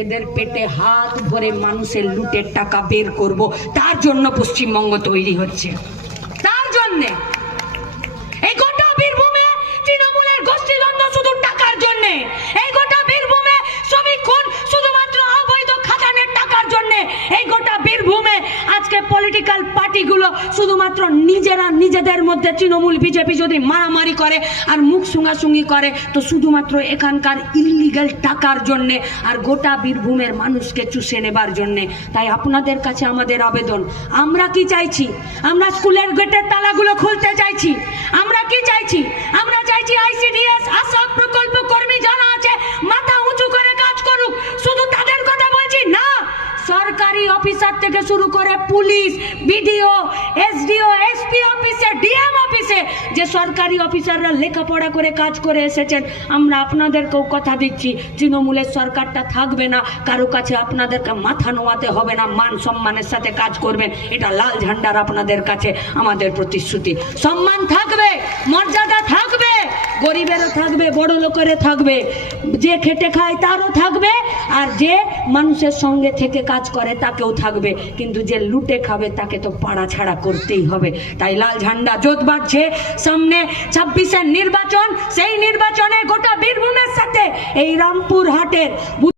এদের পেটে হাত ভরে মানুষের লুটের টাকা বের করব, তার জন্য পশ্চিমবঙ্গ তৈরি হচ্ছে, তার জন্যে। এই গোটা বীরভূমে তৃণমূলের গোষ্ঠীদ্বন্দ্ব শুধু টাকার জন্যে, এই গোটা বীরভূমে শ্রমিক খুন শুধুমাত্র অবৈধ খাদানের টাকার জন্যে, এই গোটা বীরভূমে আজকে পলিটিক্যাল পার্টিগুলো শুধুমাত্র নিজেরা নিজেদের মধ্যে তৃণমূল বিজেপি যদি মারামারি করে আর মুখ সুঙ্গাসুঙ্গি করে তো শুধুমাত্র এখানকার ইলিগাল টাকার জন্যে আর গোটা বীরভূমের মানুষকে চুষে নেবার জন্যে। তাই আপনাদের কাছে আমাদের আবেদন, আমরা কি চাইছি? আমরা স্কুলের গেটের তালাগুলো খুলতে চাইছি। আমরা কি চাইছি? আমরা চাইছি আইসিডিএস আশা প্রকল্প কর্মী যারা আছে মাথা উঁচু করে কাজ করুক। শুধু তাদের কথা বলছি না, সরকারি অফিসার থেকে শুরু করে পুলিশ, বিডিও, এসডিও, এসপি অফিসে, ডিএম অফিসে যে সরকারি অফিসাররা লেখাপড়া করে কাজ করে এসেছেন, আমরা আপনাদেরকেও কথা দিচ্ছি, তৃণমূলের সরকারটা থাকবে না, কারো কাছে আপনাদেরকে মাথা নোয়াতে হবে না, মান সম্মানের সাথে কাজ করবেন। এটা লাল ঝান্ডার আপনাদের কাছে আমাদের প্রতিশ্রুতি। সম্মান থাকবে, মর্যাদা থাকবে, গরিবেরও থাকবে, বড় লোকেরও থাকবে, যে খেটে খায় তারও থাকবে, আর যে মানুষের সঙ্গে থেকে কাজ করে তাকেও থাকবে, কিন্তু যে লুটে খাবে তাকে তো পাড়া ছাড়া করতেই হবে। তাই লাল ঝান্ডা জোট বাড়ছে, সামনে 26-এর নির্বাচন, সেই নির্বাচনে গোটা বীরভূমের সাথে এই রামপুরহাটের